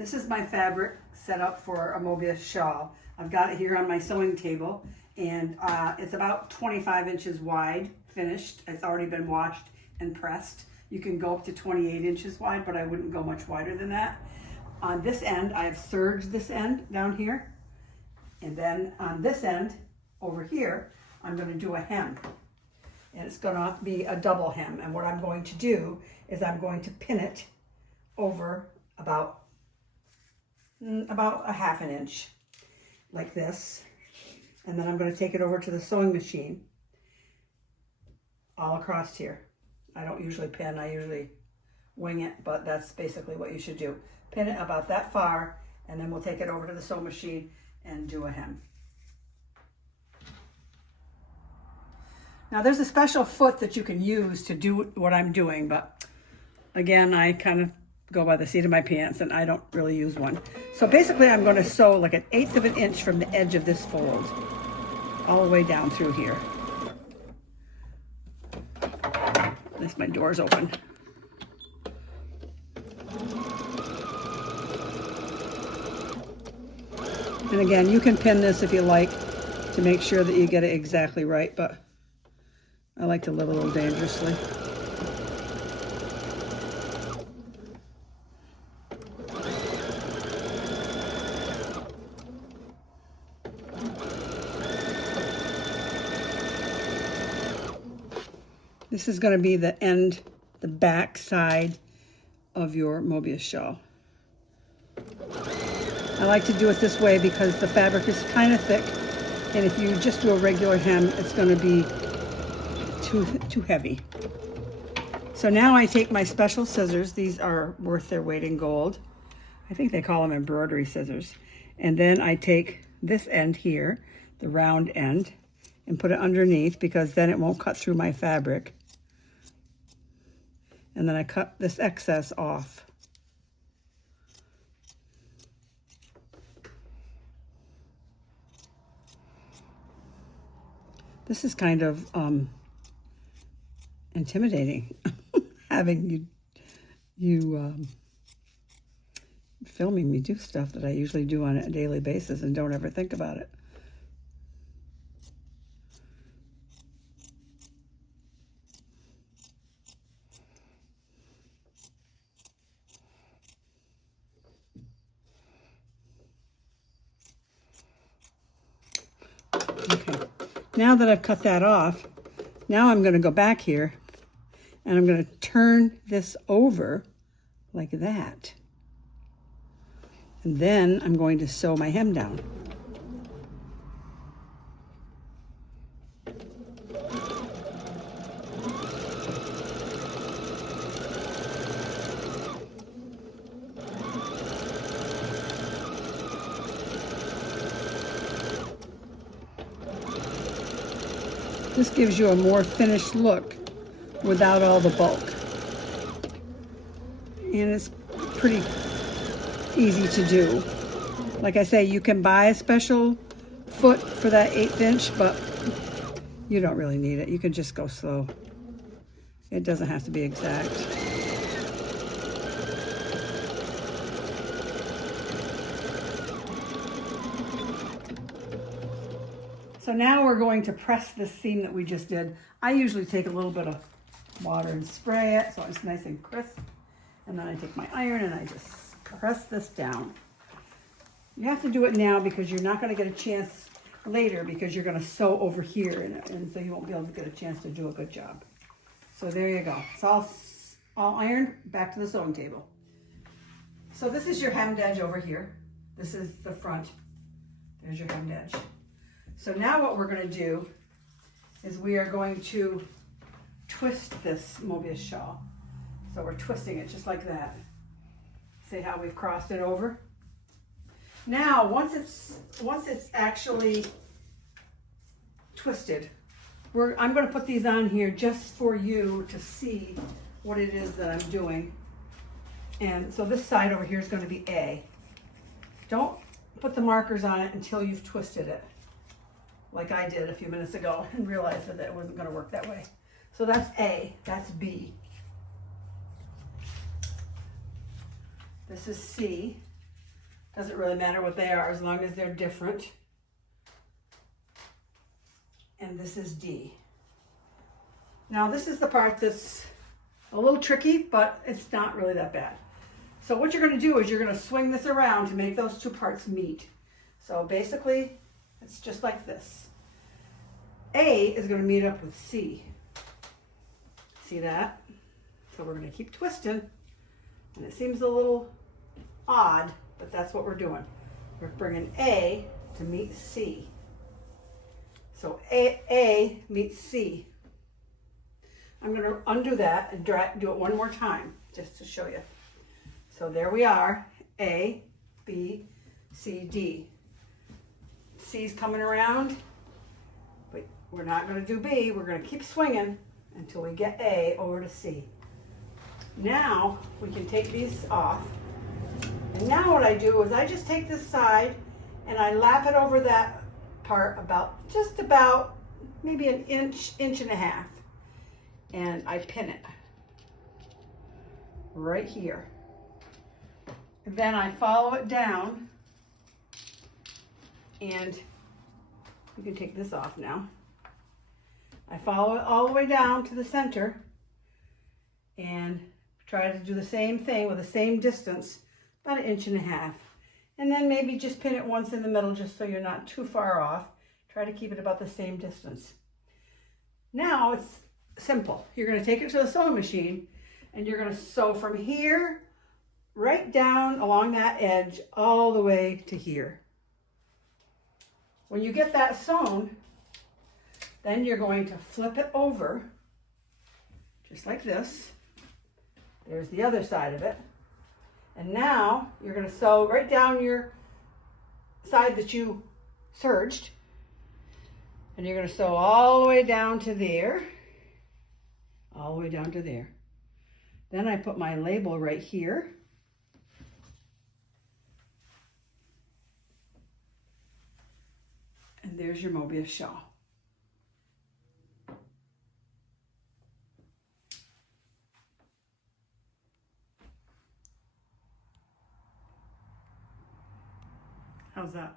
This is my fabric set up for a Möbius shawl. I've got it here on my sewing table, and it's about 25 inches wide, finished. It's already been washed and pressed. You can go up to 28 inches wide, but I wouldn't go much wider than that. On this end, I have serged this end down here. And then on this end, over here, I'm going to do a hem. And it's going to be a double hem. And what I'm going to do is I'm going to pin it over about a half an inch, like this. And then I'm going to take it over to the sewing machine all across here. I don't usually pin, I usually wing it, but that's basically what you should do. Pin it about that far, and then we'll take it over to the sewing machine and do a hem. Now there's a special foot that you can use to do what I'm doing, but again, I kind of go by the seat of my pants and I don't really use one. So basically I'm going to sew like 1/8 of an inch from the edge of this fold all the way down through here. Unless my door's open. And again, you can pin this if you like to make sure that you get it exactly right, but I like to live a little dangerously. This is going to be the end, the back side of your Möbius shawl. I like to do it this way because the fabric is kind of thick, and if you just do a regular hem, it's going to be too heavy. So now I take my special scissors. These are worth their weight in gold. I think they call them embroidery scissors. And then I take this end here, the round end, and put it underneath because then it won't cut through my fabric. And then I cut this excess off. This is kind of intimidating, having you filming me do stuff that I usually do on a daily basis and don't ever think about it. Okay, now that I've cut that off, now I'm going to go back here and I'm going to turn this over like that. And then I'm going to sew my hem down. This gives you a more finished look without all the bulk. And it's pretty easy to do. Like I say, you can buy a special foot for that 1/8 inch, but you don't really need it. You can just go slow. It doesn't have to be exact. So now we're going to press this seam that we just did. I usually take a little bit of water and spray it so it's nice and crisp. And then I take my iron and I just press this down. You have to do it now because you're not going to get a chance later because you're going to sew over here and so you won't be able to get a chance to do a good job. So there you go. It's all ironed, back to the sewing table. So this is your hemmed edge over here. This is the front. There's your hemmed edge. So now what we're going to do is we are going to twist this Möbius shawl. So we're twisting it just like that. See how we've crossed it over? Now, once it's actually twisted, I'm going to put these on here just for you to see what it is that I'm doing. And so this side over here is going to be A. Don't put the markers on it until you've twisted it, like I did a few minutes ago and realized that it wasn't going to work that way. So that's A, that's B. This is C, Doesn't really matter what they are as long as they're different. And this is D. Now this is the part that's a little tricky, but it's not really that bad. So what you're going to do is you're going to swing this around to make those two parts meet. So basically, it's just like this. A is going to meet up with C. See that? So we're going to keep twisting. And it seems a little odd, but that's what we're doing. We're bringing A to meet C. So A meets C. I'm going to undo that and do it one more time just to show you. So there we are, A, B, C, D. C's coming around, but we're not going to do B. We're going to keep swinging until we get A over to C. Now we can take these off. And now what I do is I just take this side and I lap it over that part just about maybe an inch, inch and a half. And I pin it right here. And then I follow it down, and you can take this off now. I follow it all the way down to the center and try to do the same thing with the same distance, about an inch and a half. And then maybe just pin it once in the middle just so you're not too far off. Try to keep it about the same distance. Now it's simple. You're going to take it to the sewing machine and you're going to sew from here right down along that edge all the way to here. When you get that sewn, then you're going to flip it over just like this. There's the other side of it. And now you're going to sew right down your side that you serged. And you're going to sew all the way down to there. All the way down to there. Then I put my label right here. And there's your Möbius shawl. How's that?